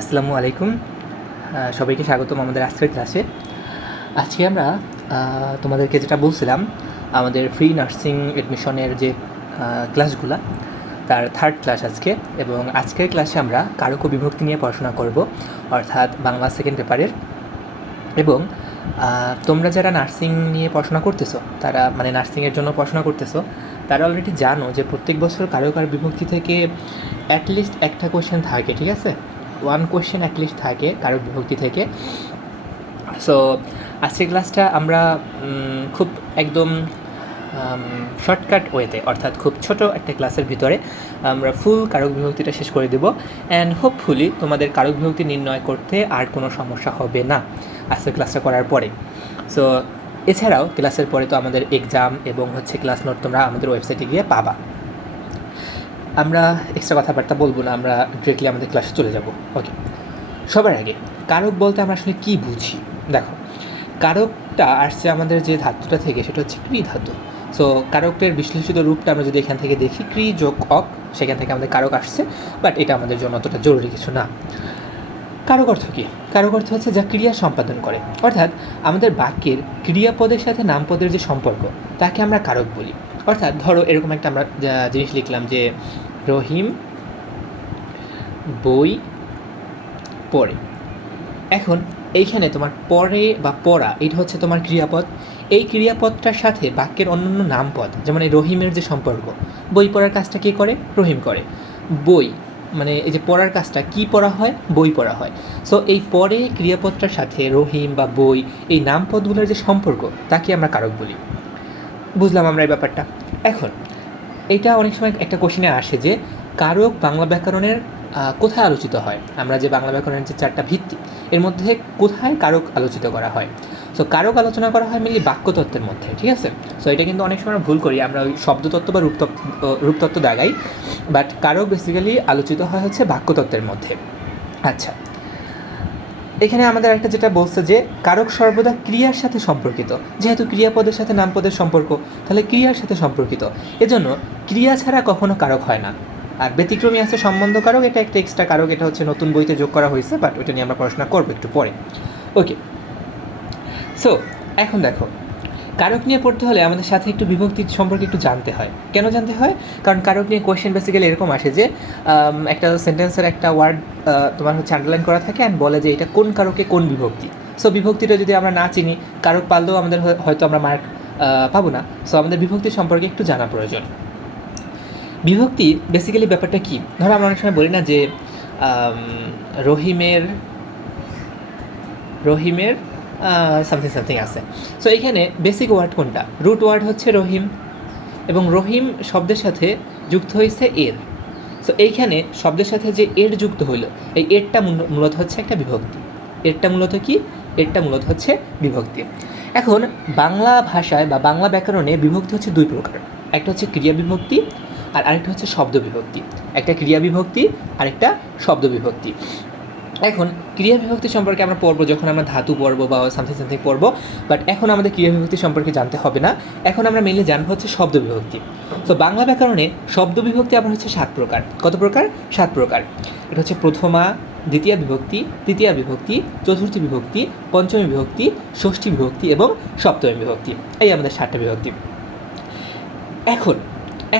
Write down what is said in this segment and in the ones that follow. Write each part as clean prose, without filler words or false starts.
আসসালামু আলাইকুম। সবাইকে স্বাগতম আমাদের আজকের ক্লাসে। আজকে আমরা তোমাদেরকে যেটা বলছিলাম, আমাদের ফ্রি নার্সিং অ্যাডমিশনের যে ক্লাসগুলা, তার থার্ড ক্লাস আজকে। এবং আজকের ক্লাসে আমরা কারক ও বিভক্তি নিয়ে পড়াশোনা করব, অর্থাৎ বাংলা সেকেন্ড পেপারের। এবং তোমরা যারা নার্সিং নিয়ে পড়াশোনা করতেছো, তারা মানে নার্সিংয়ের জন্য পড়াশোনা করতেছো, তারা অলরেডি জানো যে প্রত্যেক বছর কারক আর বিভক্তি থেকে অ্যাটলিস্ট একটা কোয়েশ্চেন থাকে, ঠিক আছে? ওয়ান কোয়েশ্চেন অ্যাটলিস্ট থাকে কারক বিভক্তি থেকে। সো আজকের ক্লাসটা আমরা খুব একদম শর্টকাট ওয়েতে, অর্থাৎ খুব ছোট একটা ক্লাসের ভিতরে আমরা ফুল কারক বিভক্তিটা শেষ করে দেবো। অ্যান্ড হোপফুলি তোমাদের কারক বিভক্তি নির্ণয় করতে আর কোনো সমস্যা হবে না আজকের ক্লাসটা করার পরে। সো এছাড়াও ক্লাসের পরে তো আমাদের এক্সাম এবং ক্লাস নোট তোমরা আমাদের ওয়েবসাইটে গিয়ে পাবা। আমরা এক্সট্রা কথাবার্তা বলবো না, আমরা ডিরেক্টলি আমাদের ক্লাসে চলে যাব। ওকে, সবার আগে কারক বলতে আমরা আসলে কী বুঝি? দেখো, কারকটা আসছে আমাদের যে ধাতুটা থেকে, সেটা হচ্ছে ক্রি ধাতু। সো কারকের বিশ্লেষিত রূপটা আমরা যদি এখান থেকে দেখি, ক্রি যোগ অক, সেখান থেকে আমাদের কারক আসছে, বাট এটা আমাদের জন্য অতটা জরুরি কিছু না। কারক অর্থ কী? কারক অর্থ হচ্ছে যা ক্রিয়া সম্পাদন করে, অর্থাৎ আমাদের বাক্যের ক্রিয়াপদের সাথে নামপদের যে সম্পর্ক, তাকে আমরা কারক বলি। অর্থাৎ ধরো এরকম একটা আমরা জিনিস লিখলাম যে রহিম বই পড়ে। এখন এইখানে তোমার পড়ে বা পড়া, এটা হচ্ছে তোমার ক্রিয়াপদ। এই ক্রিয়াপদটার সাথে বাক্যের অন্যান্য নামপদ, যেমন এই রহিমের যে সম্পর্ক, বই পড়ার কাজটা কে করে? রহিম করে। বই মানে এই যে পড়ার কাজটা, কি পড়া হয়? বই পড়া হয়। সো এই পরে ক্রিয়াপদটার সাথে রহিম বা বই, এই নামপদগুলোর যে সম্পর্ক, তাকে আমরা কারক বলি। বুঝলাম আমরা এই ব্যাপারটা। এখন এটা অনেক সময় একটা কোশ্চেনে আসে যে কারক বাংলা ব্যাকরণের কোথায় আলোচিত হয়? আমরা যে বাংলা ব্যাকরণের যে 4টা ভিত্তি, এর মধ্যে কোথায় কারক আলোচিত করা হয়? সো কারক আলোচনা করা হয় মেনলি বাক্যতত্ত্বের মধ্যে, ঠিক আছে? সো এটা কিন্তু অনেক সময় ভুল করি, আমরা ওই শব্দতত্ত্ব বা রূপতত্ত্ব দাগাই, বাট কারক বেসিক্যালি আলোচিত হয় বাক্যতত্ত্বের মধ্যে। আচ্ছা, এখানে আমাদের একটা যেটা বলছে যে কারক সর্বদা ক্রিয়ার সাথে সম্পর্কিত। যেহেতু ক্রিয়াপদের সাথে নামপদের সম্পর্ক, তাহলে ক্রিয়ার সাথে সম্পর্কিত, এজন্য ক্রিয়া ছাড়া কখনো কারক হয় না। আর ব্যতিক্রমী আছে সম্বন্ধ কারক, এটা একটা এক্সট্রা কারক, এটা নতুন বইতে যোগ করা হয়েছে, বাট ওইটা নিয়ে আমরা পড়াশোনা করবো একটু পরে। ওকে, সো এখন দেখো, কারক নিয়ে পড়তে হলে আমাদের সাথে একটু বিভক্তির সম্পর্কে একটু জানতে হয়। কেন জানতে হয়? কারণ কারক নিয়ে কোয়েশ্চেন বেসিক্যালি এরকম আসে যে একটা সেন্টেন্সের একটা ওয়ার্ড তোমার আন্ডারলাইন করা থাকে অ্যান্ড বলে যে এটা কোন কারকে কোন বিভক্তি। সো বিভক্তিটা যদি আমরা না চিনি, কারক পারলেও আমাদের হয়তো আমরা মার্ক পাবো না। সো আমাদের বিভক্তির সম্পর্কে একটু জানা প্রয়োজন। বিভক্তি বেসিক্যালি ব্যাপারটা কী? ধরো আমরা অনেক সময় বলি না যে রহিমের সামথিং সামথিং আছে। সো এইখানে বেসিক ওয়ার্ড কোনটা? রুট ওয়ার্ড হচ্ছে রহিম, এবং রহিম শব্দের সাথে যুক্ত হয়েছে এর। সো এইখানে শব্দের সাথে যে এর যুক্ত হইল, এই এরটা মূলত হচ্ছে একটা বিভক্তি। এরটা মূলত কি? এরটা মূলত হচ্ছে বিভক্তি। এখন বাংলা ভাষায় বা বাংলা ব্যাকরণে বিভক্তি হচ্ছে দুই প্রকার। একটা হচ্ছে ক্রিয়া বিভক্তি, আর আরেকটা হচ্ছে শব্দ বিভক্তি। একটা ক্রিয়া বিভক্তি, আরেকটা শব্দ বিভক্তি। এখন ক্রিয়া বিভক্তি সম্পর্কে আমরা পড়বো যখন আমরা ধাতু পড়বো বা সামথিং সামথিং পড়বো, বাট এখন আমাদের ক্রিয়া বিভক্তি সম্পর্কে জানতে হবে না। এখন আমরা মেনলি জানবো শব্দ বিভক্তি। তো বাংলা ব্যাকরণে শব্দ বিভক্তি আবার 7 প্রকার। কত প্রকার? 7 প্রকার। এটা হচ্ছে প্রথমা, দ্বিতীয় বিভক্তি, তৃতীয় বিভক্তি, চতুর্থী বিভক্তি, পঞ্চমী বিভক্তি, ষষ্ঠী বিভক্তি এবং সপ্তমী বিভক্তি। এই আমাদের 7টা বিভক্তি।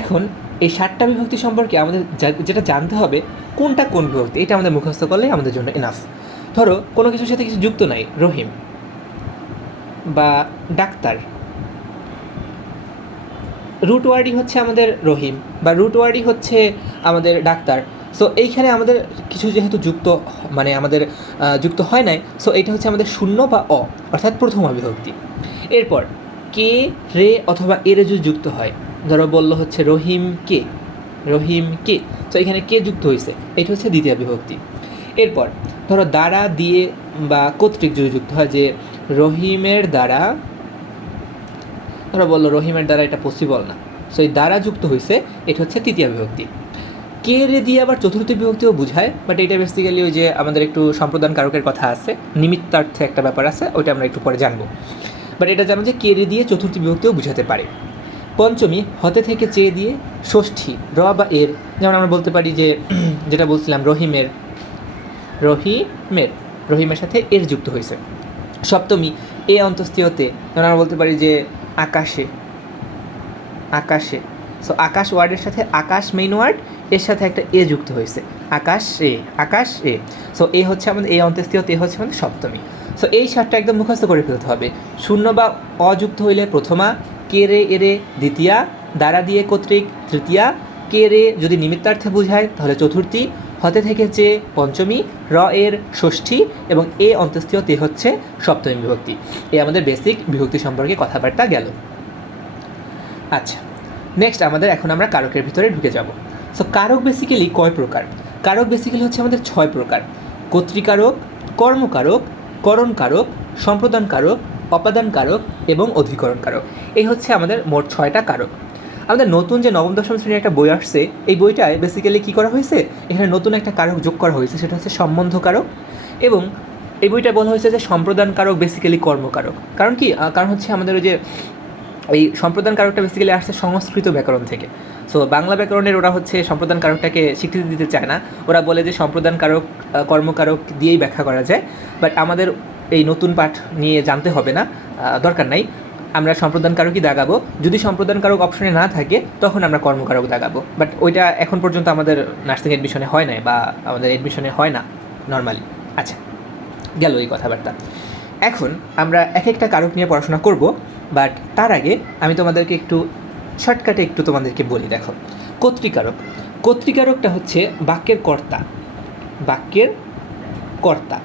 এখন এই 7টা বিভক্তি সম্পর্কে আমাদের যেটা জানতে হবে, কোনটা কোন বিভক্তি, এটা আমাদের মুখস্থ করলেই আমাদের জন্য এনাফ। ধরো কোনো কিছুর সাথে কিছু যুক্ত নাই, রহিম বা ডাক্তার, রুট ওয়ার্ডই হচ্ছে আমাদের রহিম বা রুট ওয়ার্ডই হচ্ছে আমাদের ডাক্তার। সো এইখানে আমাদের কিছু যেহেতু যুক্ত আমাদের যুক্ত হয় নাই, সো এইটা হচ্ছে আমাদের শূন্য বা অ, অর্থাৎ প্রথমা বিভক্তি। এরপর কে, রে অথবা এর যদি যুক্ত হয়, ধরো বললো রহিম কে, তো এখানে কে যুক্ত হয়েছে, এটা হচ্ছে দ্বিতীয় বিভক্তি। এরপর ধরো দ্বারা, দিয়ে বা কর্তৃক যদি যুক্ত হয়, যে রহিমের দ্বারা, ধরো বললো রহিমের দ্বারা এটা পসিবল না, সো এই দ্বারা যুক্ত হয়েছে, এটা হচ্ছে তৃতীয় বিভক্তি। কে রে দিয়ে আবার চতুর্থ বিভক্তিও বোঝায়, বাট এটা বেসিক্যালি ওই যে আমাদের একটু সম্প্রদান কারকের কথা আছে, নিমিত্তার্থে একটা ব্যাপার আছে, ওইটা আমরা একটু পরে জানবো। বাট এটা জানো যে কে রে দিয়ে চতুর্থ বিভক্তিও বোঝাতে পারে। পঞ্চমী হতে থেকে চেয়ে দিয়ে, ষষ্ঠী র বা এর, যেমন আমরা বলতে পারি যে যেটা বলছিলাম রহিমের রহিমের, রহিমের সাথে এর যুক্ত হয়েছে। সপ্তমী এ অন্তস্থীয়তে, ধরুন আমরা বলতে পারি যে আকাশে, আকাশে। সো আকাশ ওয়ার্ডের সাথে আকাশ মেইন ওয়ার্ড, এর সাথে একটা এ যুক্ত হয়েছে, আকাশ এ, আকাশ এ। সো এ হচ্ছে আমাদের এই অন্তস্থীয়তে, এ হচ্ছে আমাদের সপ্তমী। সো এই সাতটা একদম মুখস্থ করে ফেলতে হবে। শূন্য বা অযুক্ত হইলে প্রথমা, কে রে এরে দ্বিতীয়া, দ্বারা দিয়ে কর্তৃক তৃতীয়া, কে রে যদি নিমিত্তার্থে বোঝায় তাহলে চতুর্থী, হতে থেকে চে পঞ্চমী, র এর ষষ্ঠী এবং এ অন্তস্থীয় তে হচ্ছে সপ্তমী বিভক্তি। এই আমাদের বেসিক বিভক্তি সম্পর্কে কথাবার্তা গেল। আচ্ছা, নেক্সট আমাদের এখন আমরা কারকের ভিতরে ঢুকে যাব। সো কারক বেসিক্যালি কয় প্রকার? কারক বেসিক্যালি হচ্ছে আমাদের 6 প্রকার। কর্তৃকারক, কর্মকারক, করণকারক, সম্প্রদান কারক, অপাদান কারক এবং অধিকরণ কারক। এই হচ্ছে আমাদের মোট 6টা কারক। আমাদের নতুন যে নবম দশম শ্রেণীর একটা বই আসছে, এই বইটায় বেসিক্যালি কী করা হয়েছে, এখানে নতুন একটা কারক যোগ করা হয়েছে, সেটা হচ্ছে সম্বন্ধ কারক। এবং এই বইটায় বলা হয়েছে যে সম্প্রদান কারক বেসিক্যালি কর্মকারক। কারণ কি? কারণ হচ্ছে আমাদের ওই যে এই সম্প্রদান কারকটা বেসিক্যালি আসছে সংস্কৃত ব্যাকরণ থেকে। সো বাংলা ব্যাকরণের ওরা হচ্ছে সম্প্রদান কারকটাকে স্বীকৃতি দিতে চায় না। ওরা বলে যে সম্প্রদান কারক কর্মকারক দিয়েই ব্যাখ্যা করা যায়। বাট আমাদের এই নতুন পাঠ নিয়ে জানতে হবে না, দরকার নাই। আমরা সম্প্রদান কারকই দাগাবো। যদি সম্প্রদান কারক অপশনে না থাকে তখন আমরা কর্মকারক দাগাবো। বাট ওইটা এখন পর্যন্ত আমাদের নার্সিং এডমিশনে হয় নাই, বা আমাদের এডমিশনে হয় না নর্মালি। আচ্ছা, গেল এই কথাবার্তা। এখন আমরা এক একটা কারক নিয়ে পড়াশোনা করব, বাট তার আগে আমি তোমাদেরকে একটু শর্টকাটে একটু তোমাদেরকে বলি। দেখো, কর্তৃকারক, কর্তৃকারকটা হচ্ছে বাক্যের কর্তা, বাক্যের কর্তা,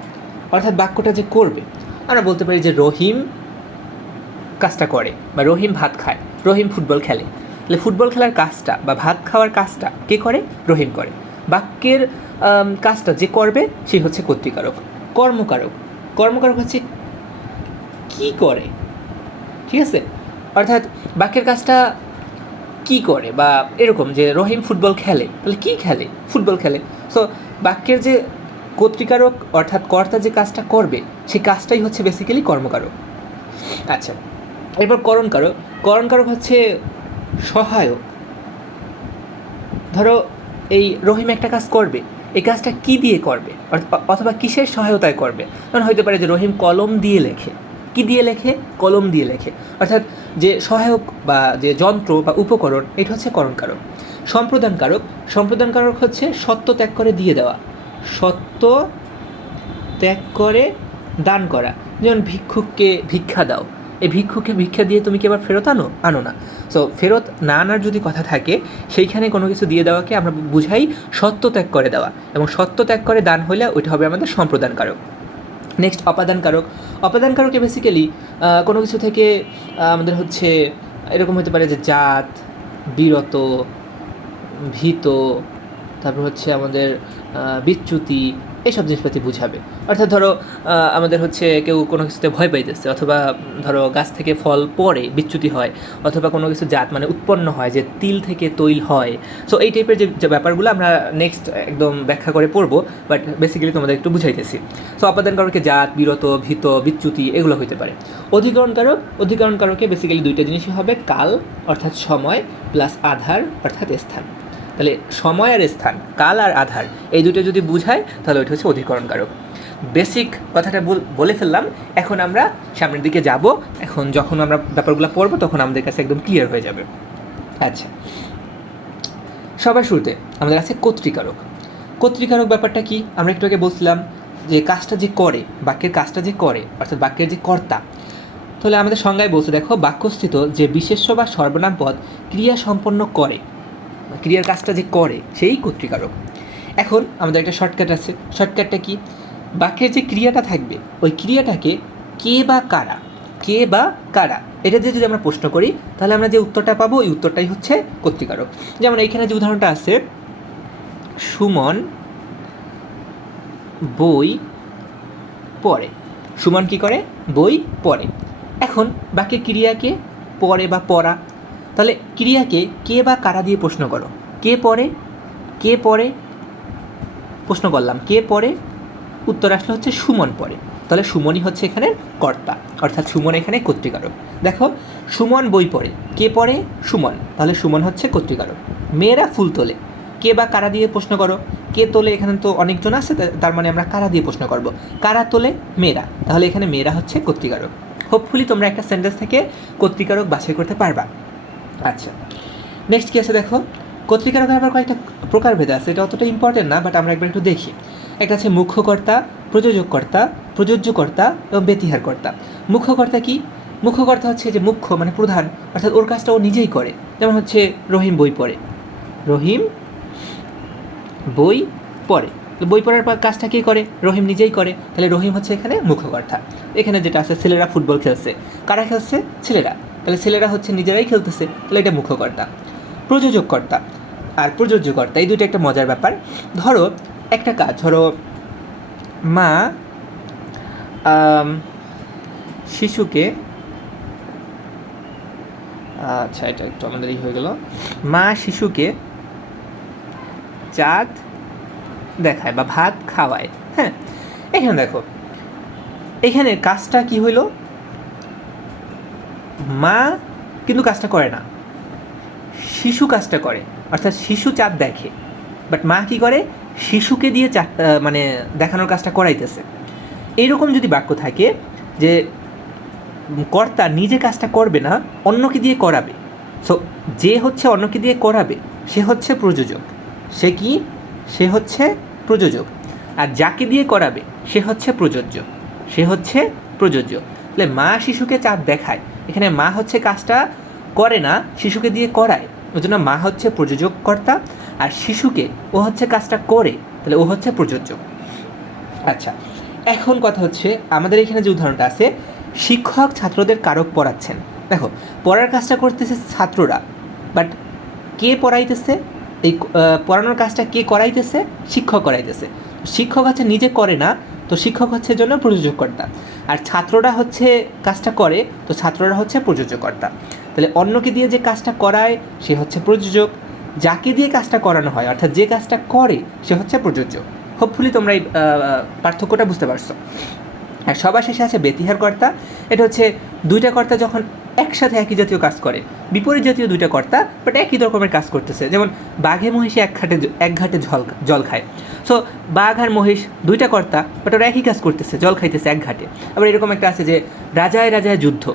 অর্থাৎ বাক্যটা যে করবে। আমরা বলতে পারি যে রহিম কাজটা করে, বা রহিম ভাত খায়, রহিম ফুটবল খেলে। তাহলে ফুটবল খেলার কাজটা বা ভাত খাওয়ার কাজটা কে করে? রহিম করে। বাক্যের কাজটা যে করবে সেই হচ্ছে কর্তৃকারক। কর্মকারক, কর্মকারক হচ্ছে কি করে, ঠিক আছে? অর্থাৎ বাক্যের কাজটা কি করে, বা এরকম যে রহিম ফুটবল খেলে, তাহলে কি খেলে? ফুটবল খেলে। সো বাক্যের যে কর্তৃকারক অর্থাৎ কর্তা যে কাজটা করবে সেই কাজটাই হচ্ছে বেসিক্যালি কর্মকারক। আচ্ছা, এরপর করণকারক। করণকারক হচ্ছে সহায়ক। ধরো এই রহিম একটা কাজ করবে, এই কাজটা কি দিয়ে করবে অথবা কিসের সহায়তায় করবে? কারণ হইতে পারে যে রহিম কলম দিয়ে লেখে। কি দিয়ে লেখে? কলম দিয়ে লেখে। অর্থাৎ যে সহায়ক বা যে যন্ত্র বা উপকরণ, এটা হচ্ছে করণকারক। সম্প্রদানকারক, সম্প্রদানকারক হচ্ছে সত্য ত্যাগ করে দিয়ে দেওয়া, সত্য ত্যাগ করে দান করা। যেমন ভিক্ষুককে ভিক্ষা দাও, এই ভিক্ষুককে ভিক্ষা দিয়ে তুমি কি আবার ফেরত আনো না। সো ফেরত না আনার যদি কথা থাকে, সেইখানে কোনো কিছু দিয়ে দেওয়াকে আমরা বুঝাই সত্য ত্যাগ করে দেওয়া, এবং সত্য ত্যাগ করে দান হলে ওইটা হবে আমাদের সম্প্রদানকারক। নেক্সট অপাদানকারক। অপাদানকারকে বেসিক্যালি কোনো কিছু থেকে আমাদের হচ্ছে এরকম হতে পারে যে জাত, বিরত, ভীত, তারপর হচ্ছে আমাদের বিচ্যুতি, এইসব জিনিসপাতি বুঝাবে। অর্থাৎ ধরো আমাদের হচ্ছে কেউ কোনো কিছুতে ভয় পাইতেছে, অথবা ধরো গাছ থেকে ফল পড়ে বিচ্যুতি হয়, অথবা কোনো কিছু জাত মানে উৎপন্ন হয়, যে তিল থেকে তৈল হয়। সো এই টাইপের যে ব্যাপারগুলো আমরা নেক্সট একদম ব্যাখ্যা করে পড়বো, বাট বেসিক্যালি তোমাদের একটু বুঝাইতেছি। সো অপাদানকারকে জাত, বিরত, ভীত, বিচ্যুতি এগুলো হইতে পারে। অধিকরণকারক, অধিকরণকারকে বেসিক্যালি দুইটা জিনিসই হবে, কাল অর্থাৎ সময় প্লাস আধার অর্থাৎ স্থান। তাহলে সময় আর স্থান, কাল আর আধার, এই দুটো যদি বুঝায় তাহলে ওইটা হচ্ছে অধিকরণকারক। বেসিক কথাটা বলে ফেললাম। এখন আমরা সামনের দিকে যাব। এখন যখন আমরা ব্যাপারগুলো পড়বো তখন আমাদের কাছে একদম ক্লিয়ার হয়ে যাবে। আচ্ছা, সবার শুরুতে আমাদের আছে কর্তৃকারক। কর্তৃকারক ব্যাপারটা কি? আমরা একটু আগে বলছিলাম যে কাজটা যে করে, বাক্যের কাজটা যে করে অর্থাৎ বাক্যের যে কর্তা। তাহলে আমাদের সংজ্ঞায় বলছে, দেখো, বাক্যস্থিত যে বিশেষ্য বা সর্বনাম পদ ক্রিয়া সম্পন্ন করে, ক্রিয়ার কাজটা যে করে সেই কর্তৃকারক। এখন আমাদের একটা শর্টকাট আছে। শর্টকাটটা কি? বাক্যের যে ক্রিয়াটা থাকবে ওই ক্রিয়াটাকে কে বা কারা, কে বা কারা, এটা দিয়ে যদি আমরা প্রশ্ন করি তাহলে আমরা যে উত্তরটা পাবো ওই উত্তরটাই হচ্ছে কর্তৃকারক। যেমন এইখানে যে উদাহরণটা আছে, সুমন বই পড়ে। সুমন কি করে? বই পড়ে। এখন বাক্যের ক্রিয়াকে পড়ে বা পড়া, তাহলে ক্রিয়াকে কে বা কারা দিয়ে প্রশ্ন করো। কে পড়ে? কে পড়ে প্রশ্ন করলাম, কে পড়ে? উত্তর আসলে হচ্ছে সুমন পড়ে। তাহলে সুমনই হচ্ছে এখানে কর্তা, অর্থাৎ সুমন এখানে কর্তৃকারক। দেখো, সুমন বই পড়ে, কে পড়ে? সুমন, তাহলে সুমন হচ্ছে কর্তৃকারক। মেয়েরা ফুল তোলে, কে বা কারা দিয়ে প্রশ্ন করো। কে তোলে, এখানে তো অনেকজন আছে, তার মানে আমরা কারা দিয়ে প্রশ্ন করব। কারা তোলে? মেয়েরা। তাহলে এখানে মেয়েরা হচ্ছে কর্তৃকারক। হোপফুলি তোমরা একটা সেন্টেন্স থেকে কর্তৃকারক বাছাই করতে পারবা। আচ্ছা, নেক্সট কী আছে দেখো। কর্তৃকারকের আবার কয়েকটা প্রকারভেদ আছে, এটা অতটা ইম্পর্টেন্ট না, বাট আমরা একবার একটু দেখি। একটা আছে মুখ্যকর্তা, প্রযোজককর্তা, প্রযোজ্যকর্তা এবং ব্যতিহারকর্তা। মুখ্যকর্তা কি? মুখ্যকর্তা হচ্ছে যে মুখ্য মানে প্রধান, অর্থাৎ ওর কাজটা ও নিজেই করে। যেমন হচ্ছে রহিম বই পড়ে, রহিম বই পড়ে, বই পড়ার কাজটা কে করে? রহিম নিজেই করে। তাহলে রহিম হচ্ছে এখানে মুখ্যকর্তা। এখানে যেটা আছে ছেলেরা ফুটবল খেলছে, কারা খেলছে? ছেলেরা। তাহলে ছেলেরা হচ্ছে নিজেরাই খেলতেছে, তাহলে এটা মুখ্যকর্তা। প্রযোজককর্তা আর প্রযোজ্যকর্তা, এই দুটো একটা মজার ব্যাপার। ধরো একটা কাজ, ধরো মা শিশুকে, আচ্ছা এটা একটু আমাদের হয়ে গেল, মা শিশুকে চাঁদ দেখায় বা ভাত খাওয়ায়। হ্যাঁ, এখানে দেখো, এখানে কাজটা কি হইল? মা কিন্তু কাজটা করে না, শিশু কাজটা করে, অর্থাৎ শিশু চাঁদ দেখে, বাট মা কি করে? শিশুকে দিয়ে মানে দেখানোর কাজটা করাইতেছে। এইরকম যদি বাক্য থাকে যে কর্তা নিজে কাজটা করবে না, অন্যকে দিয়ে করাবে, সো যে হচ্ছে অন্যকে দিয়ে করাবে সে হচ্ছে প্রযোজক। সে কি? সে হচ্ছে প্রযোজক। আর যাকে দিয়ে করাবে সে হচ্ছে প্রযোজ্য, সে হচ্ছে প্রযোজ্য। তাহলে মা শিশুকে চাঁদ দেখায়, এখানে মা হচ্ছে কাজটা করে না, শিশুকে দিয়ে করায়, ওই জন্য মা হচ্ছে প্রযোজককর্তা। আর শিশুকে ও হচ্ছে কাজটা করে, তাহলে ও হচ্ছে প্রযোজ্য। আচ্ছা, এখন কথা হচ্ছে আমাদের এখানে যে উদাহরণটা আছে, শিক্ষক ছাত্রদের কারক পড়াচ্ছেন। দেখো, পড়ার কাজটা করতেছে ছাত্ররা, বাট কে পড়াইতেছে? এই পড়ানোর কাজটা কে করাইতেছে? শিক্ষক করাইতেছে। শিক্ষক হচ্ছে নিজে করে না, তো শিক্ষক হচ্ছে জন্য প্রযোজককর্তা। আর ছাত্ররা হচ্ছে কাজটা করে, তো ছাত্ররা হচ্ছে প্রযোজককর্তা। তাহলে অন্যকে দিয়ে যে কাজটা করায় সে হচ্ছে প্রযোজক, যাকে দিয়ে কাজটা করানো হয় অর্থাৎ যে কাজটা করে সে হচ্ছে প্রযোজ্য। হোপফুলি তোমরা এই পার্থক্যটা বুঝতে পারছো। আর সবার শেষে আছে ব্যতিহারকর্তা। এটা হচ্ছে দুইটা কর্তা যখন একসাথে একই জাতীয় কাজ করে, বিপরীত জাতীয় দুইটা কর্তা বাট একই রকমের কাজ করতেছে। যেমন বাঘে মহিষে এক ঘাটে জল খায়। সো বাঘ আর মহিষ দুইটা কর্তা, বাট ওরা একই কাজ করতেছে, জল খাইতেছে এক ঘাটে। আবার এরকম একটা আছে যে রাজায় রাজায় যুদ্ধ।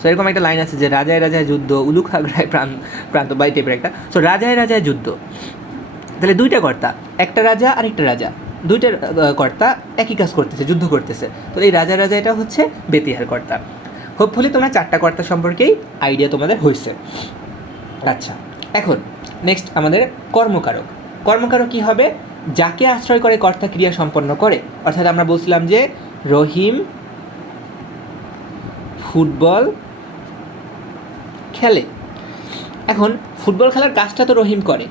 সো এরকম একটা লাইন আছে যে রাজায় রাজায় যুদ্ধ, উলুক হাগড়ায় প্রান্ত বাই টাইপের একটা। সো রাজায় রাজায় যুদ্ধ, তাহলে দুইটা কর্তা, একটা রাজা আর একটা রাজা, দুইটা কর্তা একই কাজ করতেছে, যুদ্ধ করতেছে। তো এই রাজা রাজা এটা হচ্ছে ব্যতিহার কর্তা। হোপফুলি তোমরা চারটা কর্তা সম্পর্কেই আইডিয়া তোমাদের হয়েছে। আচ্ছা, এখন নেক্সট আমাদের কর্মকারক। কর্মকারক কী হবে? যাকে আশ্রয় করে কর্তা ক্রিয়া সম্পন্ন করে। অর্থাৎ আমরা বলছিলাম যে রহিম ফুটবল খেলে। এখন ফুটবল খেলার কাজটা তো রহিম করে,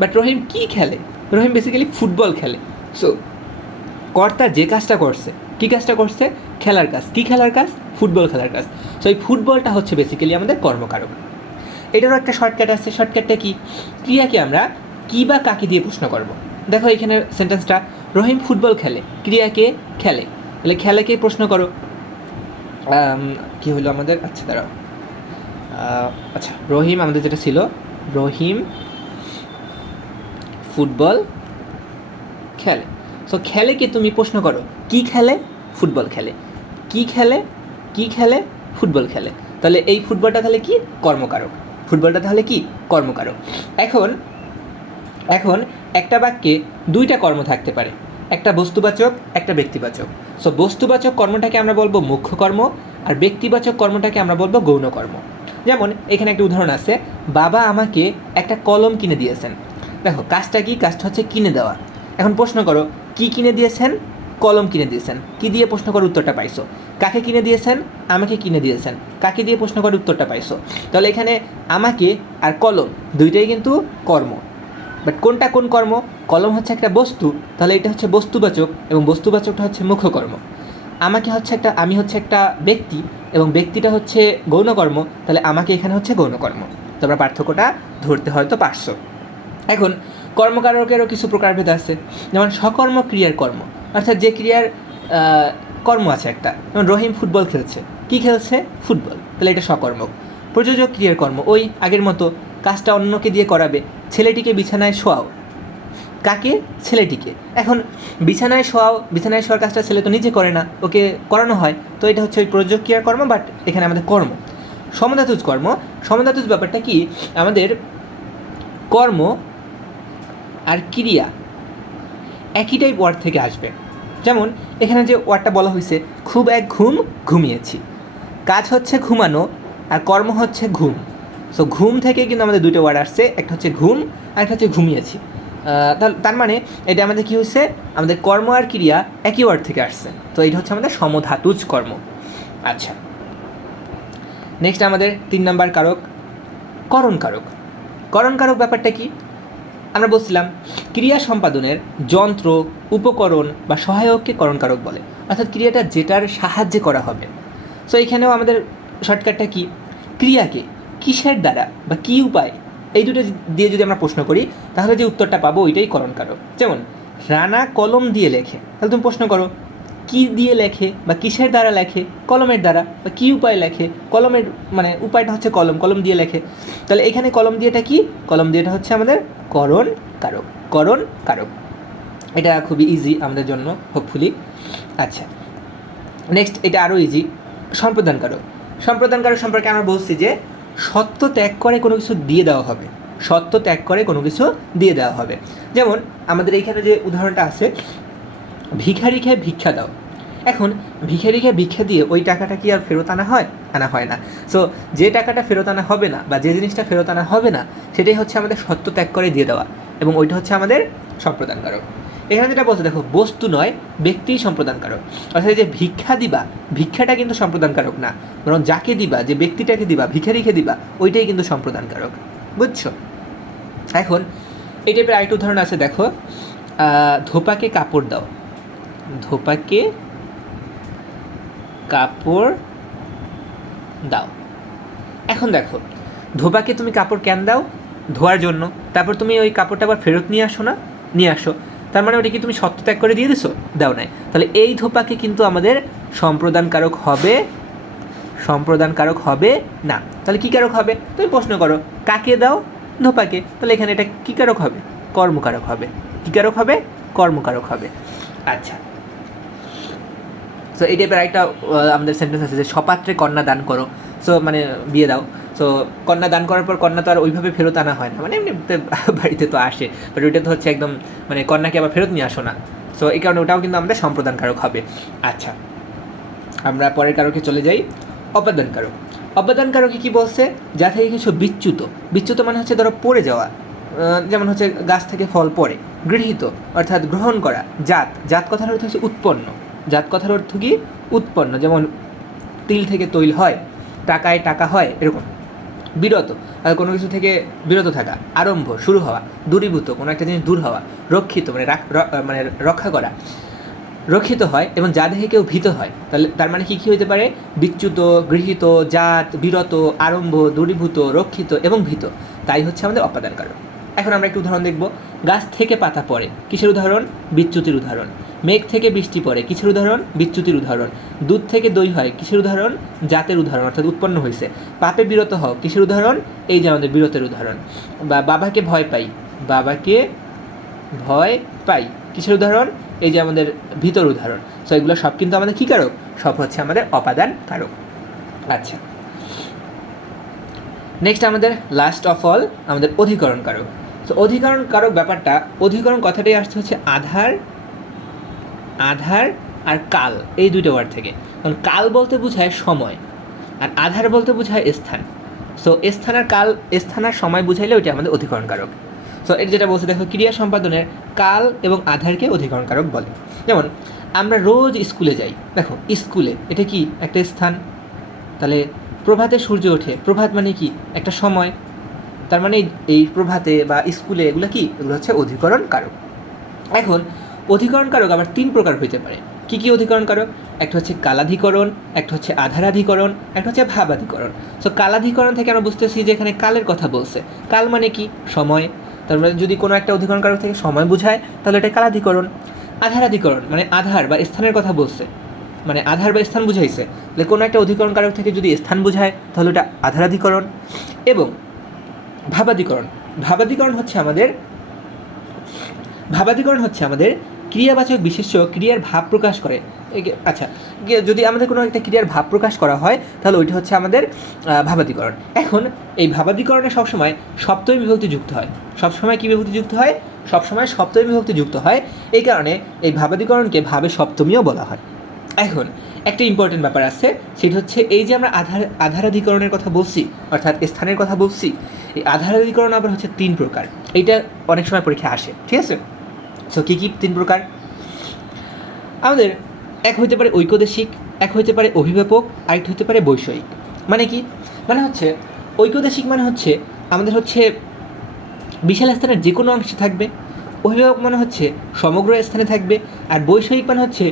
বাট রহিম কি খেলে? রহিম বেসিক্যালি ফুটবল খেলে। সো কর্তা যে কাজটা করছে, কী কাজটা করছে? খেলার কাজ। কী খেলার কাজ? ফুটবল খেলার কাজ। সো এই ফুটবলটা হচ্ছে বেসিক্যালি আমাদের কর্মকারক। এটারও একটা শর্টকাট আছে। শর্টকাটটা কি? ক্রিয়াকে আমরা কী বা কাকে দিয়ে প্রশ্ন করব। দেখো এখানে সেন্টেন্সটা, রহিম ফুটবল খেলে, ক্রিয়াকে খেলে, তাহলে খেলাকে প্রশ্ন করো। কী হলো আমাদের? আচ্ছা দাঁড়াও, আচ্ছা রহিম আমাদের যেটা ছিল, রহিম ফুটবল খেলে। সো খেলেকে তুমি প্রশ্ন করো, কি খেলে? ফুটবল খেলে। কি খেলে? কি খেলে? ফুটবল খেলে। তাহলে এই ফুটবলটা তাহলে কি? কর্মকারক। ফুটবলটা তাহলে কি? কর্মকারক। এখন এখন একটা বাক্যে দুইটা কর্ম থাকতে পারে, একটা বস্তুবাচক, একটা ব্যক্তিবাচক। সো বস্তুবাচক কর্মটাকে আমরা বলবো মুখ্য কর্ম, আর ব্যক্তিবাচক কর্মটাকে আমরা বলবো গৌণ কর্ম। যেমন এখানে একটা উদাহরণ আছে, বাবা আমাকে একটা কলম কিনে দিয়েছেন। দেখো কাজটা কি? কাজটা হচ্ছে কিনে দেওয়া। এখন প্রশ্ন করো, কি কিনে দিয়েছেন? কলম কিনে দিয়েছেন। কি দিয়ে প্রশ্ন করে উত্তরটা পাইছো? কাকে কিনে দিয়েছেন? আমাকে কিনে দিয়েছেন। কাকে দিয়ে প্রশ্ন করে উত্তরটা পাইছো? তাহলে এখানে আমাকে আর কলম দুইটাই কিন্তু কর্ম, বাট কোনটা কোন কর্ম? কলম হচ্ছে একটা বস্তু, তাহলে এটা হচ্ছে বস্তুবাচক, এবং বস্তুবাচকটা হচ্ছে মুখ্য কর্ম। আমাকে হচ্ছে একটা, আমি হচ্ছে একটা ব্যক্তি, এবং ব্যক্তিটা হচ্ছে গৌণকর্ম, তাহলে আমাকে এখানে হচ্ছে গৌণকর্ম। তোমরা পার্থক্যটা ধরতে হয়তো পারছো। এখন কর্মকারকেরও কিছু প্রকারভেদ আছে, যেমন সকর্ম ক্রিয়ার কর্ম, অর্থাৎ যে ক্রিয়ার কর্ম আছে একটা, যেমন রহিম ফুটবল খেলছে। কি খেলছে? ফুটবল, তাহলে এটা সকর্মক। প্রযোজক ক্রিয়ার কর্ম, ওই আগের মতো, কাজটা অন্যকে দিয়ে করাবে। ছেলেটিকে বিছানায় শোয়াও, কাকে? ছেলেটিকে। এখন বিছানায় শোয়ার কাজটা ছেলে তো নিজে করে না, ওকে করানো হয়, তো এটা হচ্ছে ওই প্রযোজ্য ক্রিয়ার কর্ম, বাট এখানে আমাদের কর্ম। সমধাতুজ কর্ম, সমধাতুজ ব্যাপারটা কি, আমাদের কর্ম আর ক্রিয়া একই টাইপ ওয়ার্ড থেকে আসবে। যেমন এখানে যে ওয়ার্ডটা বলা হয়েছে, খুব এক ঘুম ঘুমিয়েছি, কাজ হচ্ছে ঘুমানো আর কর্ম হচ্ছে ঘুম। সো ঘুম থেকে কিন্তু আমাদের দুটো ওয়ার্ড আসছে, একটা হচ্ছে ঘুম আর একটা হচ্ছে ঘুমিয়েছি। তার মানে এটা আমাদের কী হচ্ছে, আমাদের কর্ম আর ক্রিয়া একই ওয়ার্ড থেকে আসছে, তো এটা হচ্ছে আমাদের সমধাতুজ কর্ম। আচ্ছা, নেক্সট আমাদের 3 নম্বর কারক, করণ কারক। করণ কারক ব্যাপারটা কি, আমরা বলছিলাম ক্রিয়া সম্পাদনের যন্ত্র, উপকরণ বা সহায়ককে করণ কারক বলে, অর্থাৎ ক্রিয়াটা যেটার সাহায্যে করা হবে। সো এখানেও আমাদের শর্টকাটটা কি, ক্রিয়াকে কিসের দ্বারা বা কী উপায়, এই দুটো দিয়ে যদি আমরা প্রশ্ন করি তাহলে যে উত্তরটা পাবো ওইটাই করণ কারক। যেমন রানা কলম দিয়ে লেখে, তাহলে তুমি প্রশ্ন করো কী দিয়ে লেখে বা কিসের দ্বারা লেখে, কলমের দ্বারা, বা কী উপায় লেখে, কলমের মানে উপায়টা হচ্ছে কলম দিয়ে লেখে। তাহলে এখানে কলম দিয়েটা কি, কলম দিয়েটা হচ্ছে আমাদের করণ কারক, করণ কারক। এটা খুবই ইজি আমাদের জন্য, হোপফুলি। আচ্ছা, নেক্সট এটা আরও ইজি, সম্প্রদান কারক। সম্প্রদান কারক সম্পর্কে আমরা বলছি যে সত্য ত্যাগ করে কোনো কিছু দিয়ে দেওয়া হবে, সত্য ত্যাগ করে কোনো কিছু দিয়ে দেওয়া হবে। যেমন আমাদের এইখানে যে উদাহরণটা আছে, ভিখারিকে ভিক্ষা দাও। এখন ভিখারিকে ভিক্ষা দিয়ে ওই টাকাটা কি আর ফেরত আনা হয়? আনা হয় না। সো যে টাকাটা ফেরত আনা হবে না বা যে জিনিসটা ফেরত আনা হবে না সেটাই হচ্ছে আমাদের সত্য ত্যাগ করে দিয়ে দেওয়া, এবং ওইটা হচ্ছে আমাদের সম্প্রদান কারক। এখানে যেটা বলছে দেখো, বস্তু নয় ব্যক্তি সম্প্রদান কারক, অর্থাৎ যে ভিক্ষা দিবা, ভিক্ষাটা কিন্তু সম্প্রদান কারক না, বরং যাকে দিবা, যে ব্যক্তিটাকে দিবা, ভিখারিকে দিবা, ওইটাই কিন্তু সম্প্রদান কারক। বুঝছো? এখন এই টাইপের আরেকটা উদাহরণ আছে, দেখো ধোপাকে কাপড় দাও, ধোপাকে কাপড় দাও। এখন দেখো, ধোপাকে তুমি কাপড় কেন দাও? ধোয়ার জন্য। তারপর তুমি ওই কাপড়টা আবার ফেরত নিয়ে আসো না, নিয়ে আসো, তার মানে ওটা কি তুমি সত্য ত্যাগ করে দিয়ে দিছো? দাও নাই। তাহলে এই ধোপাকে কিন্তু আমাদের সম্প্রদান কারক হবে, সম্প্রদান কারক হবে না। তাহলে কী কারক হবে? তুমি প্রশ্ন করো কাকে দাও? ধোপাকে। তাহলে এখানে এটা কী কারক হবে? কর্মকারক হবে। কী কারক হবে? কর্মকারক হবে। আচ্ছা, সো এই টাইপের একটা আমাদের সেন্টেন্স আছে যে সপাত্রে কন্যা দান করো, সো মানে বিয়ে দাও। সো কন্যা দান করার পর কন্যা তো আর ওইভাবে ফেরত আনা হয় না, মানে এমনি বাড়িতে তো আসে, বাট ওইটা তো হচ্ছে একদম মানে কন্যাকে আবার ফেরত নিয়ে আসো না। সো এই কারণে ওটাও কিন্তু আমাদের সম্প্রদান কারক হবে। আচ্ছা, আমরা পরের কারকে চলে যাই, অপাদান কারক। অপাদান কারকে কী বলছে? যা থেকে কিছু বিচ্যুত, বিচ্যুত মানে হচ্ছে ধরো পড়ে যাওয়া, যেমন হচ্ছে গাছ থেকে ফল পড়ে। গৃহীত অর্থাৎ গ্রহণ করা। জাত, জাত কথার অর্থ হচ্ছে উৎপন্ন, জাত কথার অর্থ কি? উৎপন্ন, যেমন তিল থেকে তৈল হয়, টাকায় টাকা হয়, এরকম। বিরত, কোনো কিছু থেকে বিরত থাকা। আরম্ভ, শুরু হওয়া। দূরীভূত, কোনো একটা জিনিস দূর হওয়া। রক্ষিত মানে মানে রক্ষা করা, রক্ষিত হয়। এবং যা দেখে কেউ ভীত হয়, তাহলে তার মানে কী কী হতে পারে? বিচ্যুত, গৃহীত, জাত, বিরত, আরম্ভ, দূরীভূত, রক্ষিত এবং ভীত। তাই হচ্ছে আমাদের অপাদান কারক। এখন আমরা একটু উদাহরণ দেখব। গাছ থেকে পাতা পড়ে, কিসের উদাহরণ? বিচ্যুতির উদাহরণ। মেঘ থেকে বৃষ্টি পড়ে, কিসের উদাহরণ? বিচ্যুতির উদাহরণ। দুধ থেকে দই হয়, কিসের উদাহরণ? জাতের উদাহরণ, অর্থাৎ উৎপন্ন হয়েছে। পাপে বিরত হও, কিসের উদাহরণ? এই যে আমাদের বিরতের উদাহরণ। বা বাবাকে ভয় পাই, বাবাকে ভয় পাই, কিসের উদাহরণ? এই যে আমাদের ভিতর উদাহরণ। সো এগুলো সব কিন্তু আমাদের কী কারক? সব হচ্ছে আমাদের অপাদান কারক। আচ্ছা, নেক্সট আমাদের লাস্ট অফ অল আমাদের অধিকরণ কারক। তো অধিকরণ কারক ব্যাপারটা, অধিকরণ কথাটাই আসছে হচ্ছে আধার, আধার আর কাল, এই দুইটা ওয়ার্ড থেকে। কারণ কাল বলতে বোঝায় সময় আর আধার বলতে বোঝায় স্থান। সো স্থান আর কাল, স্থান আর সময় বুঝাইলে ওইটা আমাদের অধিকরণ কারক। সো এটা যেটা বলছে দেখো, ক্রিয়া সম্পাদনের কাল এবং আধারকে অধিকরণ কারক বলে। যেমন আমরা রোজ স্কুলে যাই, দেখো স্কুলে এটা কি? একটা স্থান। তাহলে প্রভাতে সূর্য ওঠে, প্রভাত মানে কি? একটা সময়। তার মানে এই প্রভাতে বা স্কুলে এগুলো কি? এগুলো হচ্ছে অধিকরণ কারক। এখন অধিকরণ কারক আবার 3 প্রকার হইতে পারে। কি কি অধিকরণ কারক? একটা হচ্ছে কালাধিকরণ, একটা হচ্ছে আধারাধিকরণ, একটা হচ্ছে ভাবাধিকরণ। সো কালাধিকরণ থেকে আমরা বুঝতেছি যে এখানে কালের কথা বলছে। কাল মানে কি? সময়। তারপরে যদি কোনো একটা অধিকরণ কারক থেকে সময় বোঝায় তাহলে এটা কালাধিকরণ। আধারাধিকরণ মানে আধার বা স্থানের কথা বলছে, মানে আধার বা স্থান বুঝাইছে, তাহলে কোনো একটা অধিকরণ কারক থেকে যদি স্থান বোঝায় তাহলে ওটা আধারাধিকরণ। এবং ভাবাধিকরণ, ভাবাধিকরণ হচ্ছে আমাদের ভাবাদিকরণ হচ্ছে আমাদের ক্রিয়াবাচক বিশেষ্য ক্রিয়ার ভাব প্রকাশ করে। আচ্ছা, যদি আমাদের কোনো একটা ক্রিয়ার ভাব প্রকাশ করা হয় তাহলে ওইটা হচ্ছে আমাদের ভাবাদিকরণ। এখন এই ভাবাদিকরণে সবসময় সপ্তমী বিভক্তি যুক্ত হয়। সবসময় কী বিভক্তি যুক্ত হয়? সবসময় সপ্তমী বিভক্তি যুক্ত হয়। এই কারণে এই ভাবাদিকরণকে ভাবে সপ্তমীও বলা হয়। এখন একটা ইম্পর্টেন্ট ব্যাপার আছে, সেটা হচ্ছে এই যে আমরা আধারাধিকরণের কথা বলছি, অর্থাৎ স্থানের কথা বলছি, এই আধারাধিকরণ আবার হচ্ছে 3 প্রকার। এইটা অনেক সময় পরীক্ষায় আসে, ঠিক আছে? সো কী কী 3 প্রকার? আমাদের এক হইতে পারে ঐকদেশিক, এক হইতে পারে অভিভাবক, আরেকটা হইতে পারে বৈষয়িক। মানে কি? মানে হচ্ছে ঐকদেশিক মানে হচ্ছে আমাদের হচ্ছে বিশাল স্থানের যে কোনো অংশে থাকবে, অভিভাবক মানে হচ্ছে সমগ্র স্থানে থাকবে, আর বৈষয়িক মানে হচ্ছে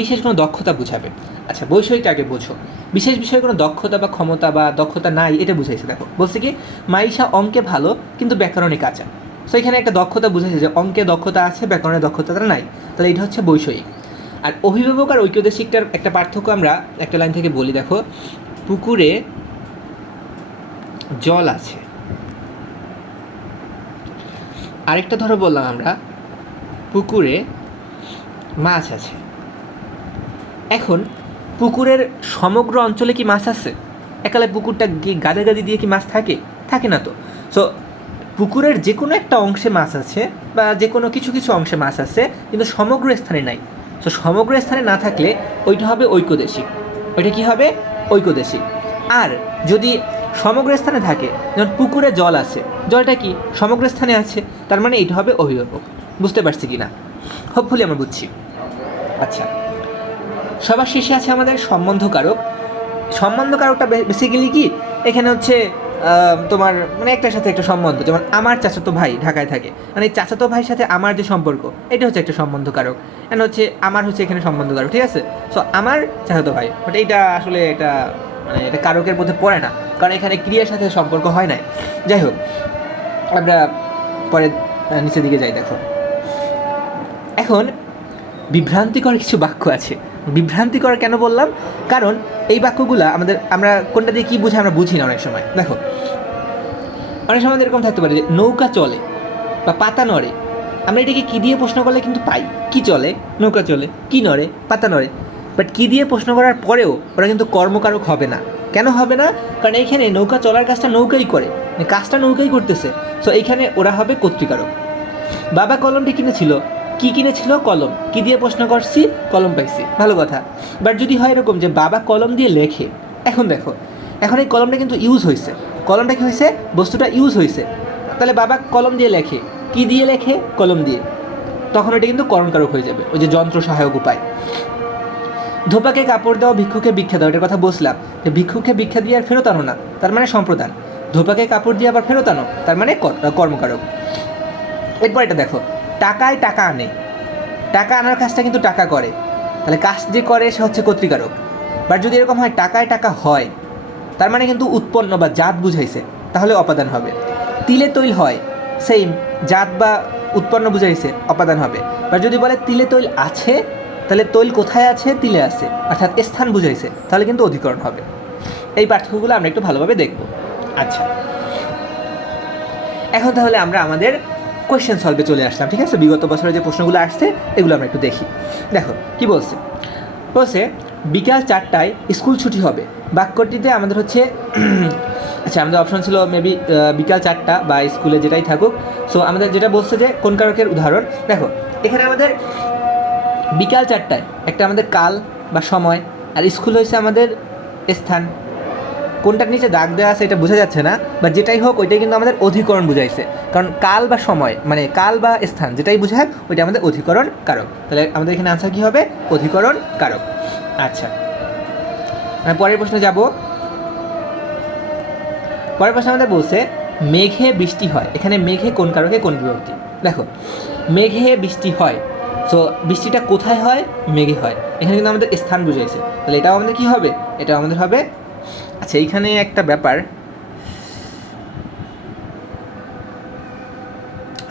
বিশেষ কোনো দক্ষতা বোঝাবে। আচ্ছা, বৈষয়িকটা আগে বোঝো। বিশেষ বিষয়ে কোনো দক্ষতা বা ক্ষমতা বা দক্ষতা নাই এটা বুঝাইছে। দেখো বলছে কি, মাইশা অঙ্কে ভালো কিন্তু ব্যাকরণে কাঁচা। সো এখানে একটা দক্ষতা বুঝাইছে যে অঙ্কে দক্ষতা আছে, ব্যাকরণে দক্ষতাটা নাই, তাহলে এটা হচ্ছে বৈষয়িক। আর অভিভাবক আর ঐকদেশিকটার একটা পার্থক্য আমরা একটা লাইন থেকে বলি। দেখো, পুকুরে জল আছে। আরেকটা ধরো বললাম আমরা, পুকুরে মাছ আছে। এখন পুকুরের সমগ্র অঞ্চলে কি মাছ আছে? একালে পুকুরটা গাদা গাদি দিয়ে কি মাছ থাকে? থাকে না তো। সো পুকুরের যে কোনো একটা অংশে মাছ আছে বা যে কোনো কিছু কিছু অংশে মাছ আছে, কিন্তু সমগ্র স্থানে নাই। সো সমগ্র স্থানে না থাকলে ওইটা হবে ঐকদেশিক। ওইটা কি হবে? ঐকদেশিক। আর যদি সমগ্র স্থানে থাকে, যেমন পুকুরে জল আছে, জলটা কি সমগ্র স্থানে আছে, তার মানে এটা হবে অভিভাবক। বুঝতে পারছি কি না? হোপফুলি আমরা বুঝছি। আচ্ছা, সবার শেষে আছে আমাদের সম্বন্ধকারক। সম্বন্ধকারকটা বেসিক্যালি কি, এখানে হচ্ছে তোমার মানে একটার সাথে একটা সম্বন্ধ। যেমন আমার চাচাতো ভাই ঢাকায় থাকে, মানে এই চাচাতো ভাইয়ের সাথে আমার যে সম্পর্ক, এটা হচ্ছে একটা সম্বন্ধকারক। এখানে হচ্ছে আমার হচ্ছে এখানে সম্বন্ধকারক, ঠিক আছে? সো আমার চাচাতো ভাই, বাট এইটা আসলে এটা মানে এটা কারকের মধ্যে পড়ে না, কারণ এখানে ক্রিয়ার সাথে সম্পর্ক হয় নাই। যাই হোক, আমরা পরে নিচের দিকে যাই। দেখো, এখন বিভ্রান্তিকর কিছু বাক্য আছে। বিভ্রান্তিকর কেন বললাম? কারণ এই বাক্যগুলো আমরা কোনটা দিয়ে কী বুঝি আমরা বুঝি না অনেক সময়। দেখো, অনেক সময় এরকম থাকতে পারে যে নৌকা চলে বা পাতা নড়ে। আমরা এটাকে কী দিয়ে প্রশ্ন করলে কিন্তু পাই, কি চলে? নৌকা চলে। কি নড়ে? পাতা নড়ে। বাট কী দিয়ে প্রশ্ন করার পরেও ওরা কিন্তু কর্মকারক হবে না। কেন হবে না? কারণ এইখানে নৌকা চলার কাজটা নৌকাই করে, মানে কাজটা নৌকাই করতেছে। সো এইখানে ওরা হবে কর্তৃকারক। বাবা কলমটি কিনেছিল। কি কিনেছিল? কলম। কি দিয়ে প্রশ্ন করছি? কলম পাইছি। ভালো কথা। বাট যদি হয় এরকম যে বাবা কলম দিয়ে লেখে, এখন দেখো, এখন এই কলমটা কিন্তু ইউজ হয়েছে। কলমটা কী হয়েছে? বস্তুটা ইউজ হয়েছে। তাহলে বাবা কলম দিয়ে লেখে। কি দিয়ে লেখে? কলম দিয়ে। তখন ওটা কিন্তু করণকারক হয়ে যাবে, ওই যে যন্ত্র সহায়ক উপায়। ধোপাকে কাপড় দাও, ভিক্ষুকে ভিক্ষা দাও, এটার কথা বলছিলাম যে ভিক্ষুকে ভিক্ষা দিয়ে আর ফেরত আনো না, তার মানে সম্প্রদান। ধোপাকে কাপড় দিয়ে আবার ফেরত আনো, তার মানে কর্মকারক। এরপর এটা দেখো, টাকায় টাকা আনে। টাকা আনার কাজটা কিন্তু টাকা করে, তাহলে কাজ যে করে সে হচ্ছে কর্তৃকারক। বাট যদি এরকম হয় টাকায় টাকা হয়, তার মানে কিন্তু উৎপন্ন বা জাত বুঝাইছে, তাহলে অপাদান হবে। তিলে তৈল হয়, সেম জাত বা উৎপন্ন বুঝাইছে, অপাদান হবে। বা যদি বলে তিলে তৈল আছে, তাহলে তৈল কোথায় আছে? তিলে আছে, অর্থাৎ স্থান বুঝাইছে, তাহলে কিন্তু অধিকরণ হবে। এই পার্থক্যগুলো আমরা একটু ভালোভাবে দেখব। আচ্ছা, এখন তাহলে আমরা আমাদের কোয়েশ্চেন সলভে চলে আসলাম, ঠিক আছে? বিগত বছরে যে প্রশ্নগুলো আসছে এগুলো আমরা একটু দেখি। দেখো কি বলছে। বলছে বিকাল 4টায় স্কুল ছুটি হবে। বাক্যটিতে আমাদের হচ্ছে আচ্ছা, আমাদের অপশন ছিল মেবি বিকাল 4টা বা স্কুলে যেটাই থাকুক। সো আমাদের যেটা বলছে যে কোন কারকের উদাহরণ। দেখো, এখানে আমাদের বিকাল 4টায় একটা আমাদের কাল বা সময়, আর স্কুল হয়েছে আমাদের স্থান। কোনটার নিচে দাগ দেওয়া আছে এটা বোঝা যাচ্ছে না, বা যেটাই হোক ওইটাই কিন্তু আমাদের অধিকরণ বুঝাইছে। কারণ কাল বা সময় মানে কাল বা স্থান যেটাই বোঝায় ওইটা আমাদের অধিকরণ কারক। তাহলে আমাদের এখানে আনসার কী হবে? অধিকরণ কারক। আচ্ছা, পরের প্রশ্নে যাব। পরের প্রশ্নে আমাদের বলছে মেঘে বৃষ্টি হয়। এখানে মেঘে কোন কারকে কোন বিভক্তি? দেখো, মেঘে বৃষ্টি হয়। সো বৃষ্টিটা কোথায় হয়? মেঘে হয়। এখানে কিন্তু আমাদের স্থান বুঝাইছে, তাহলে এটাও আমাদের কী হবে? এটা আমাদের হবে। আচ্ছা, এইখানে একটা ব্যাপার,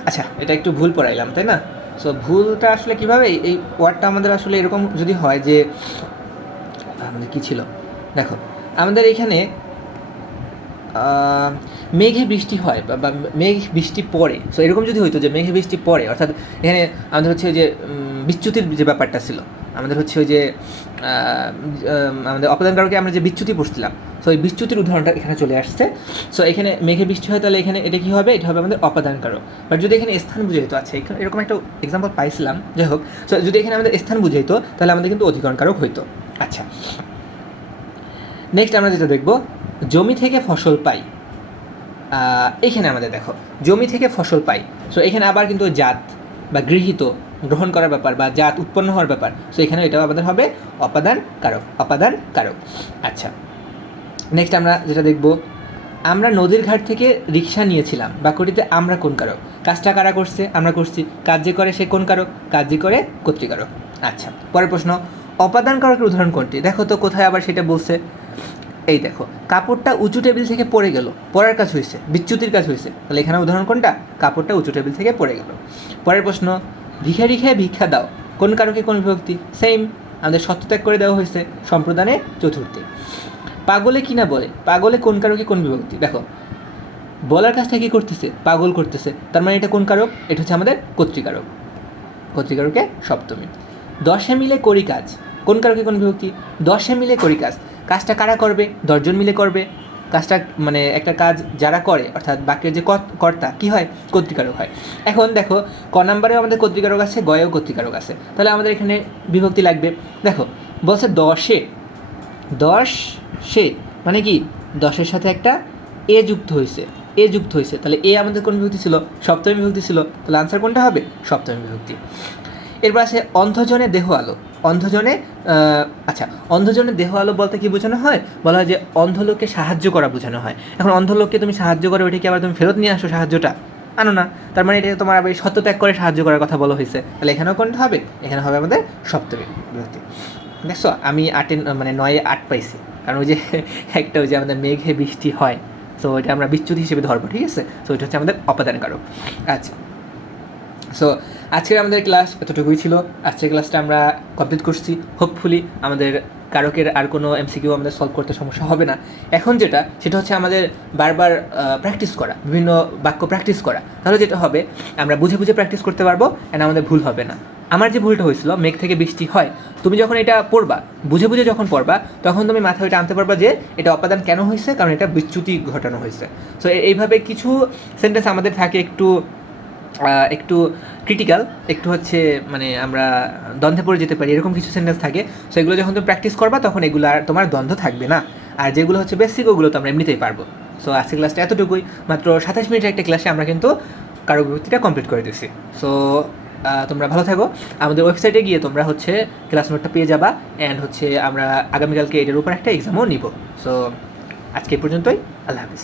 আচ্ছা এটা একটু ভুল পড়াইলাম, তাই না? সো ভুলটা আসলে কীভাবে, এই ওয়ার্ডটা আমাদের আসলে এরকম যদি হয় যে আমাদের কী ছিল, দেখো আমাদের এখানে মেঘে বৃষ্টি হয় বা মেঘ বৃষ্টি পড়ে, সো এরকম যদি হইতো যে মেঘে বৃষ্টি পড়ে, অর্থাৎ এখানে আমাদের হচ্ছে যে বিচ্যুতির যে ব্যাপারটা ছিল, আমাদের হচ্ছে ওই যে আমাদের অপাদান কারকে আমরা যে বিচ্যুতি পড়ছিলাম, সো এই বিচ্যুতির উদাহরণটা এখানে চলে আসছে। সো এখানে মেঘে বৃষ্টি হয়, তাহলে এখানে এটা কী হবে, এটা হবে আমাদের অপাদান কারক। বাট যদি এখানে স্থান বুঝাইতো, আচ্ছা এরকম একটা এক্সাম্পল পাইছিলাম, যাই হোক, সো যদি এখানে আমাদের স্থান বুঝাইতো তাহলে আমাদের কিন্তু অধিকরণ কারক হইতো। আচ্ছা, নেক্সট আমরা যেটা দেখব, জমি থেকে ফসল পাই। এখানে আমাদের দেখো জমি থেকে ফসল পাই, সো এখানে আবার কিন্তু জাত বা গৃহীত, গ্রহণ করার ব্যাপার বা জাত উৎপন্ন হওয়ার ব্যাপার, সো এখানে এটাও আমাদের হবে অপাদান কারক, অপাদান কারক। আচ্ছা, নেক্সট আমরা যেটা দেখব, আমরা নদীর ঘাট থেকে রিক্সা নিয়েছিলাম, বাক্যটিতে আমরা কোন কারক, কাজটা কারা করছে, আমরা করছি, কাজ যে করে সে কোন কারক, কাজ যে করে কর্তৃকারক। আচ্ছা, পরের প্রশ্ন, অপাদান কারকের উদাহরণ কোনটি, দেখো তো কোথায় আবার সেটা বলছে, এই দেখো, কাপড়টা উঁচু টেবিল থেকে পড়ে গেল, পড়ার কাজ হয়েছে, বিচ্যুতির কাজ হয়েছে, তাহলে এখানে উদাহরণ কোনটা, কাপড়টা উঁচু টেবিল থেকে পড়ে গেল। পরের প্রশ্ন, ভিখারি খেয়ে ভিক্ষা দাও, কোন কারকে কোন বিভক্তি, সেম, আমাদের সত্যত্যাগ করে দেওয়া হয়েছে, সম্প্রদানে চতুর্থী। পাগলে কি না বলে, পাগলে কোন কারকে কোন বিভক্তি, দেখো বলার কাজটা কি করতেছে, পাগল করতেছে, তার মানে এটা কোন কারক, এটা হচ্ছে আমাদের কর্তৃকারক, কর্তৃকারকে সপ্তমী। দশে মিলে করি কাজ, কোন কারকে কোন বিভক্তি, দশে মিলে করি কাজ, কাজটা কারা করবে, দশজন মিলে করবে, কাজটা মানে একটা কাজ যারা করে, অর্থাৎ বাক্যের যে কর্তা কী হয়, কর্তৃকারক হয়। এখন দেখো ক নাম্বারেও আমাদের কর্তৃকারক আছে, গয়েও কর্তৃকারক আছে, তাহলে আমাদের এখানে বিভক্তি লাগবে। দেখো বলছে দশে, দশে মানে কি, দশের সাথে একটা এ যুক্ত হয়েছে, এ যুক্ত হয়েছে, তাহলে এ আমাদের কোন বিভক্তি ছিল, সপ্তমী বিভক্তি ছিল, তাহলে আনসার কোনটা হবে, সপ্তমী বিভক্তি। এরপর আছে অন্ধজনে দেহ আলো, অন্ধজনে, আচ্ছা অন্ধজনে দেহ আলো বলতে কি বোঝানো হয়, বলা হয় যে অন্ধ লোককে সাহায্য করা বোঝানো হয়। এখন অন্ধ লোককে তুমি সাহায্য করো, ওইটাকে আবার তুমি ফেরত নিয়ে আসো, সাহায্যটা আনো না, তার মানে এটা তোমার আবার সত্যত্যাগ করে সাহায্য করার কথা বলা হয়েছে, তাহলে এখানেও কোনটা হবে, এখানে হবে আমাদের সপ্তমী বিভক্তি। দেখছো আমি 8 মানে 9-এ 8 পাইছি, কারণ ওই যে একটা ওই যে আমাদের মেঘে বৃষ্টি হয়, সো এটা আমরা বিচ্যুতি হিসেবে ধরবো, ঠিক আছে, সো এটা হচ্ছে আমাদের অপাদান কারক। আচ্ছা, সো আজকের আমাদের ক্লাস এতটুকুই ছিল, আজকের ক্লাসটা আমরা কমপ্লিট করছি, হোপফুলি আমাদের কারকের আর কোনো এমসিকিউ আমাদের সলভ করতে সমস্যা হবে না। এখন যেটা সেটা হচ্ছে আমাদের বারবার প্র্যাকটিস করা, বিভিন্ন বাক্য প্র্যাকটিস করা, তাহলে যেটা হবে আমরা বুঝে বুঝে প্র্যাকটিস করতে পারবো, অ্যান্ড আমাদের ভুল হবে না। আমার যে ভুলটা হয়েছিল, মেঘ থেকে বৃষ্টি হয়, তুমি যখন এটা পড়বা, বুঝে বুঝে যখন পড়বা, তখন তুমি মাথায় ওইটা আনতে পারবা যে এটা অপাদান কেন হয়েছে, কারণ এটা বিচ্যুতি ঘটানো হয়েছে। সো এইভাবে কিছু সেন্টেন্স আমাদের থাকে একটু ক্রিটিক্যাল, একটু হচ্ছে মানে আমরা দ্বন্দ্বে পড়ে যেতে পারি, এরকম কিছু সেন্টেন্স থাকে। সো এগুলো যখন তুমি প্র্যাকটিস করবা, তখন এগুলো আর তোমার দ্বন্দ্ব থাকবে না, আর যেগুলো হচ্ছে বেসিক, ওগুলো তো আমরা এমনিতেই পারবো। সো আজকের ক্লাসটা এতটুকুই, মাত্র 27 মিনিটের একটা ক্লাসে আমরা কিন্তু কারক বিভক্তিটা কমপ্লিট করে দিচ্ছি। সো তোমরা ভালো থাকো, আমাদের ওয়েবসাইটে গিয়ে তোমরা হচ্ছে ক্লাস নোটটা পেয়ে যাবা, অ্যান্ড হচ্ছে আমরা আগামীকালকে এটার উপর একটা এক্সামও নিব। সো আজকে এই পর্যন্তই, আল্লাহ হাফিজ।